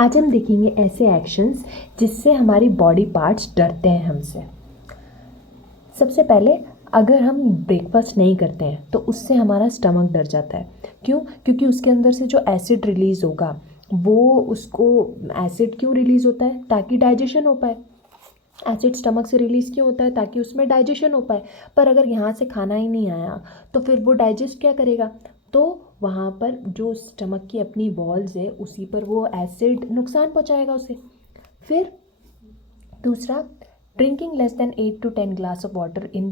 आज हम देखेंगे ऐसे एक्शंस जिससे हमारी बॉडी पार्ट्स डरते हैं हमसे। सबसे पहले अगर हम ब्रेकफास्ट नहीं करते हैं तो उससे हमारा स्टमक डर जाता है। क्यों? क्योंकि उसके अंदर से जो एसिड रिलीज़ होगा वो उसको एसिड क्यों रिलीज़ होता है? ताकि डाइजेशन हो पाए। एसिड स्टमक से रिलीज़ क्यों होता है? ताकि उसमें डाइजेशन हो पाए। पर अगर यहाँ से खाना ही नहीं आया तो फिर वो डाइजेस्ट क्या करेगा? तो वहाँ पर जो स्टमक की अपनी वॉल्स है उसी पर वो एसिड नुकसान पहुँचाएगा उसे। फिर दूसरा, drinking less than 8 to 10 glass of water in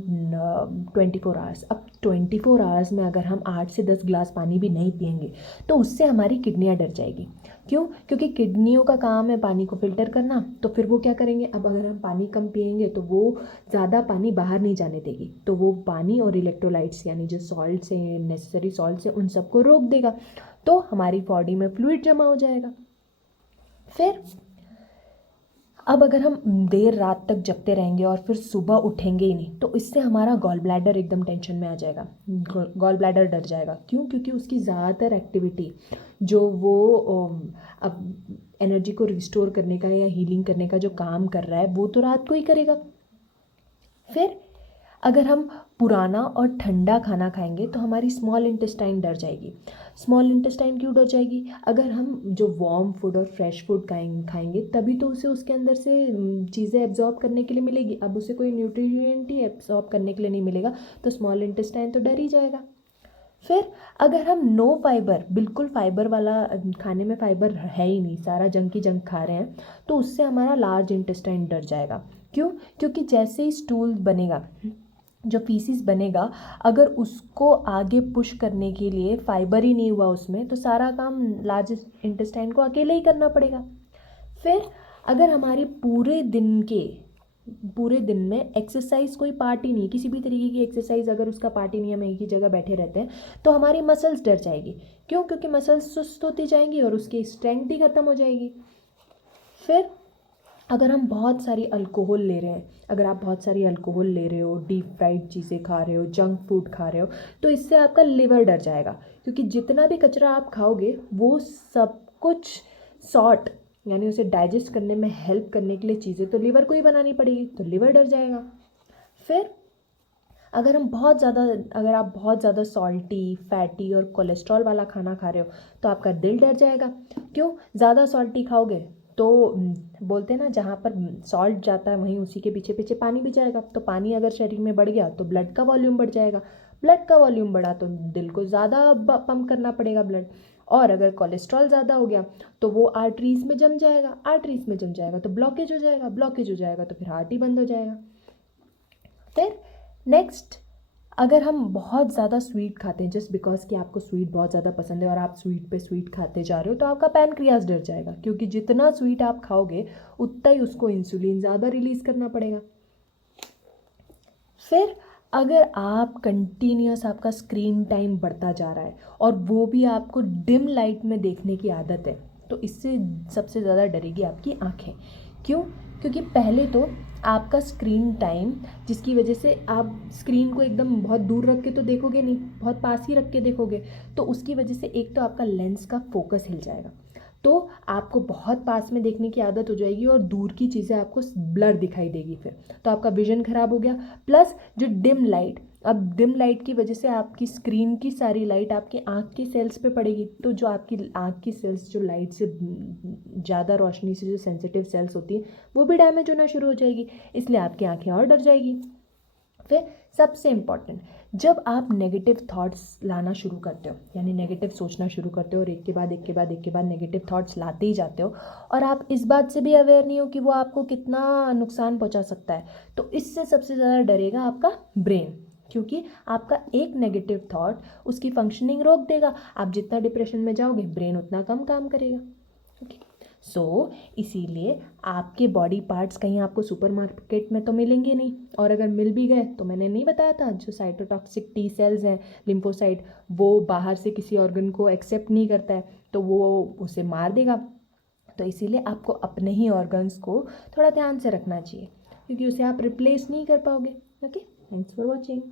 24 hours. अब 24 आवर्स में अगर हम 8 से 10 ग्लास पानी भी नहीं पिएंगे तो उससे हमारी किडनियाँ डर जाएगी। क्यों? क्योंकि किडनियों का काम है पानी को फिल्टर करना, तो फिर वो क्या करेंगे? अब अगर हम पानी कम पिएंगे तो वो ज़्यादा पानी बाहर नहीं जाने देगी, तो वो पानी और इलेक्ट्रोलाइट्स यानी जो सॉल्ट्स हैं, नेसेसरी सॉल्ट्स हैं, उन सबको रोक देगा, तो हमारी बॉडी में फ्लूइड जमा हो जाएगा। फिर अब अगर हम देर रात तक जगते रहेंगे और फिर सुबह उठेंगे ही नहीं तो इससे हमारा गॉल ब्लैडर एकदम टेंशन में आ जाएगा। गॉल ब्लैडर डर जाएगा। क्यों? क्योंकि उसकी ज़्यादातर एक्टिविटी जो वो अब एनर्जी को रिस्टोर करने का या हीलिंग करने का जो काम कर रहा है वो तो रात को ही करेगा। फिर अगर हम पुराना और ठंडा खाना खाएंगे तो हमारी स्मॉल इंटेस्टाइन डर जाएगी। स्मॉल इंटेस्टाइन क्यों डर जाएगी? अगर हम जो वार्म फूड और फ्रेश फूड खाएंगे तभी तो उसे उसके अंदर से चीज़ें एब्जॉर्ब करने के लिए मिलेगी। अब उसे कोई न्यूट्रिएंट ही एब्जॉर्ब करने के लिए नहीं मिलेगा तो स्मॉल इंटेस्टाइन तो डर ही जाएगा। फिर अगर हम नो फाइबर, बिल्कुल फाइबर वाला खाने में फाइबर है ही नहीं, सारा जंक ही जंक खा रहे हैं, तो उससे हमारा लार्ज इंटेस्टाइन डर जाएगा। क्यों? क्योंकि जैसे ही स्टूल बनेगा, जो फीसिस बनेगा, अगर उसको आगे पुश करने के लिए फाइबर ही नहीं हुआ उसमें तो सारा काम लार्ज इंटेस्टाइन को अकेले ही करना पड़ेगा। फिर अगर हमारी पूरे दिन में एक्सरसाइज कोई पार्ट ही नहीं, किसी भी तरीके की एक्सरसाइज अगर उसका पार्ट ही नहीं, हम एक ही जगह बैठे रहते हैं तो हमारी मसल्स डर जाएगी। क्यों? क्योंकि मसल्स सुस्त होती जाएंगी और उसकी स्ट्रेंथ ही खत्म हो जाएगी। फिर अगर हम बहुत सारी अल्कोहल ले रहे हैं, अगर आप बहुत सारी अल्कोहल ले रहे हो, डीप फ्राइड चीज़ें खा रहे हो, जंक फूड खा रहे हो, तो इससे आपका लिवर डर जाएगा। क्योंकि जितना भी कचरा आप खाओगे वो सब कुछ सॉर्ट यानी उसे डाइजेस्ट करने में हेल्प करने के लिए चीज़ें तो लिवर को ही बनानी पड़ेगी, तो लिवर डर जाएगा। फिर अगर आप बहुत ज़्यादा सॉल्टी, फैटी और कोलेस्ट्रॉल वाला खाना खा रहे हो तो आपका दिल डर जाएगा। क्यों? ज़्यादा सॉल्टी खाओगे तो बोलते हैं ना, जहाँ पर सॉल्ट जाता है वहीं उसी के पीछे पीछे पानी भी जाएगा, तो पानी अगर शरीर में बढ़ गया तो ब्लड का वॉल्यूम बढ़ जाएगा। ब्लड का वॉल्यूम बढ़ा तो दिल को ज़्यादा पंप करना पड़ेगा ब्लड। और अगर कोलेस्ट्रॉल ज़्यादा हो गया तो वो आर्टरीज़ में जम जाएगा, आर्टरीज़ में जम जाएगा तो ब्लॉकेज हो जाएगा, ब्लॉकेज हो जाएगा तो फिर हार्ट ही बंद हो जाएगा। फिर नेक्स्ट, अगर हम बहुत ज़्यादा स्वीट खाते हैं जस्ट बिकॉज कि आपको स्वीट बहुत ज़्यादा पसंद है और आप स्वीट पे स्वीट खाते जा रहे हो तो आपका पैनक्रियास डर जाएगा। क्योंकि जितना स्वीट आप खाओगे उतना ही उसको इंसुलिन ज़्यादा रिलीज़ करना पड़ेगा। फिर अगर आप कंटिन्यूस आपका स्क्रीन टाइम बढ़ता जा रहा है और वो भी आपको डिम लाइट में देखने की आदत है तो इससे सबसे ज़्यादा डरेगी आपकी आँखें। क्यों? क्योंकि पहले तो आपका स्क्रीन टाइम, जिसकी वजह से आप स्क्रीन को एकदम बहुत दूर रख के तो देखोगे नहीं, बहुत पास ही रख के देखोगे, तो उसकी वजह से एक तो आपका लेंस का फोकस हिल जाएगा, तो आपको बहुत पास में देखने की आदत हो जाएगी और दूर की चीज़ें आपको ब्लर दिखाई देगी, फिर तो आपका विजन खराब हो गया। प्लस जो डिम लाइट, अब डिम लाइट की वजह से आपकी स्क्रीन की सारी लाइट आपकी आँख की सेल्स पे पड़ेगी, तो जो आपकी आँख की सेल्स जो लाइट से ज़्यादा रोशनी से जो सेंसिटिव सेल्स होती हैं वो भी डैमेज होना शुरू हो जाएगी, इसलिए आपकी आँखें और डर जाएगी। फिर सबसे इम्पॉर्टेंट, जब आप नेगेटिव थॉट्स लाना शुरू करते हो यानी नेगेटिव सोचना शुरू करते हो और एक के बाद एक के बाद एक के बाद नेगेटिव थॉट्स लाते ही जाते हो और आप इस बात से भी अवेयर नहीं हो कि वो आपको कितना नुकसान पहुंचा सकता है, तो इससे सबसे ज़्यादा डरेगा आपका ब्रेन। क्योंकि आपका एक नेगेटिव थॉट उसकी फंक्शनिंग रोक देगा। आप जितना डिप्रेशन में जाओगे ब्रेन उतना कम काम करेगा। ओके, इसीलिए आपके बॉडी पार्ट्स कहीं आपको सुपरमार्केट में तो मिलेंगे नहीं, और अगर मिल भी गए तो मैंने नहीं बताया था, जो साइटोटॉक्सिक टी सेल्स हैं, लिम्फोसाइट, वो बाहर से किसी ऑर्गन को एक्सेप्ट नहीं करता है तो वो उसे मार देगा। तो इसीलिए आपको अपने ही ऑर्गन्स को थोड़ा ध्यान से रखना चाहिए क्योंकि उसे आप रिप्लेस नहीं कर पाओगे। Okay, thanks for watching.